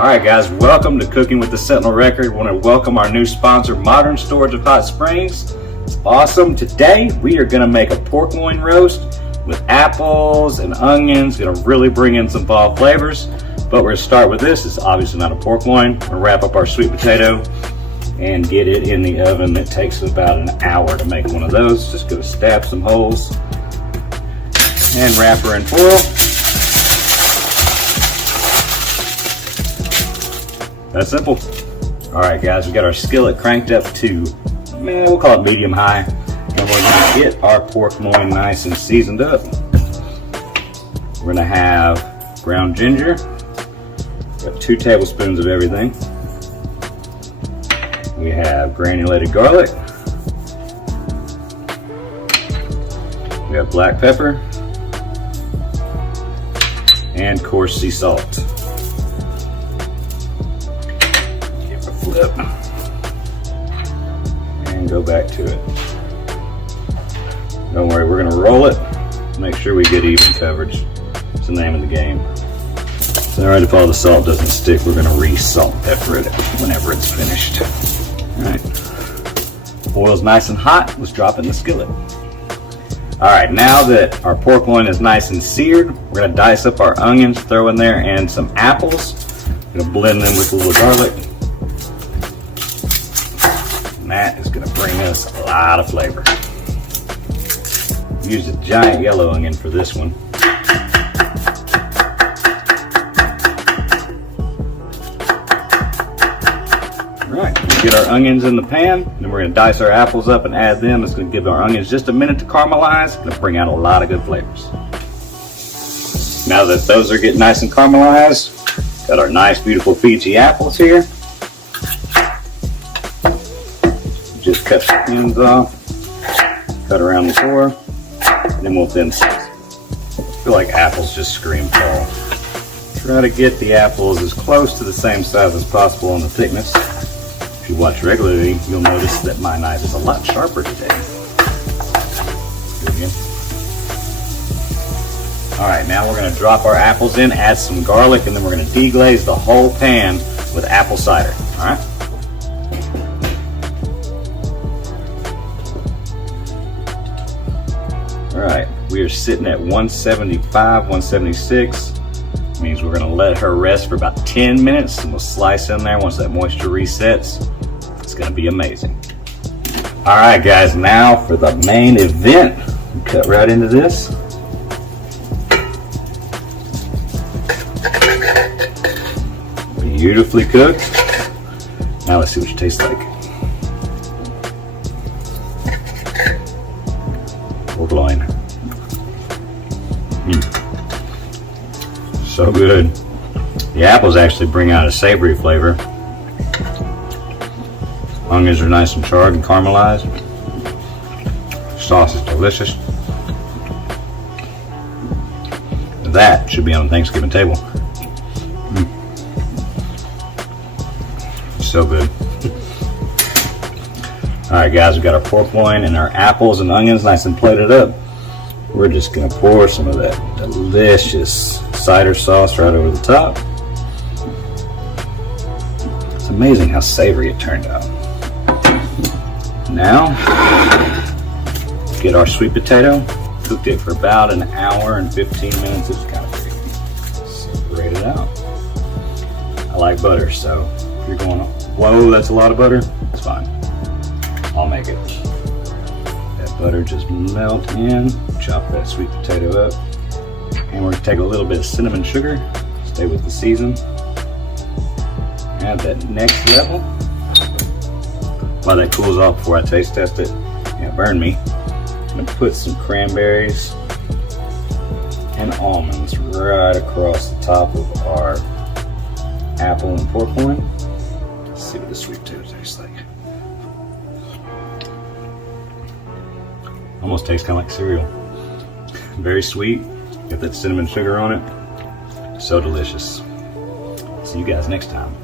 Alright guys, welcome to Cooking with the Sentinel Record. I want to welcome our new sponsor, Modern Storage of Hot Springs. It's awesome. Today we are going to make a pork loin roast with apples and onions. Going to really bring in some fall flavors. But we're going to start with this. It's obviously not a pork loin. We're going to wrap up our sweet potato and get it in the oven. It takes about an hour to make one of those. Just going to stab some holes and wrap her in foil. That's simple. All right, guys, we got our skillet cranked up to, we'll call it medium high, and we're gonna get our pork loin nice and seasoned up. We're gonna have ground ginger. Got 2 tablespoons of everything. We have granulated garlic. We have black pepper and coarse sea salt. Flip and go back to it. Don't worry, we're going to roll it. Make sure we get even coverage. It's the name of the game. So alright, if all the salt doesn't stick, we're going to re-salt and pepper it whenever it's finished. Alright, oil's nice and hot. Let's drop it in the skillet. Alright, now that our pork loin is nice and seared, we're going to dice up our onions, throw in there, and some apples. We're going to blend them with a little garlic. That is going to bring us a lot of flavor. Use a giant yellow onion for this one. Alright, we'll get our onions in the pan, and then we're going to dice our apples up and add them. It's going to give our onions just a minute to caramelize. It's going to bring out a lot of good flavors. Now that those are getting nice and caramelized, got our nice beautiful Fiji apples here. Just cut the skins off, cut around the core, and then we'll thin slice. I feel like apples just scream fall. Try to get the apples as close to the same size as possible on the thickness. If you watch regularly, you'll notice that my knife is a lot sharper today. Good again. Alright, now we're going to drop our apples in, add some garlic, and then we're going to deglaze the whole pan with apple cider. Alright? Alright, we are sitting at 175, 176. Means we're going to let her rest for about 10 minutes and we'll slice in there once that moisture resets. It's going to be amazing. Alright guys, now for the main event. We cut right into this. Beautifully cooked. Now let's see what she tastes like. Pork loin. So good. The apples actually bring out a savory flavor. Onions are nice and charred and caramelized. Sauce is delicious. That should be on the Thanksgiving table. So good. Alright guys, we got our pork loin and our apples and onions nice and plated up. We're just going to pour some of that delicious cider sauce right over the top. It's amazing how savory it turned out. Now, get our sweet potato. Cooked it for about an hour and 15 minutes. It's kind of pretty. Separate it out. I like butter, so if you're going, whoa, that's a lot of butter, it's fine. I'll make it. That butter just melt in, chop that sweet potato up, and we're going to take a little bit of cinnamon sugar, stay with the season, add that next level. While that cools off before I taste test it, yeah, burn me, I'm going to put some cranberries and almonds right across the top of our apple and pork loin. Let's see what the sweet potato tastes like. Almost tastes kind of like cereal. Very sweet. Got that cinnamon sugar on it. So delicious. See you guys next time.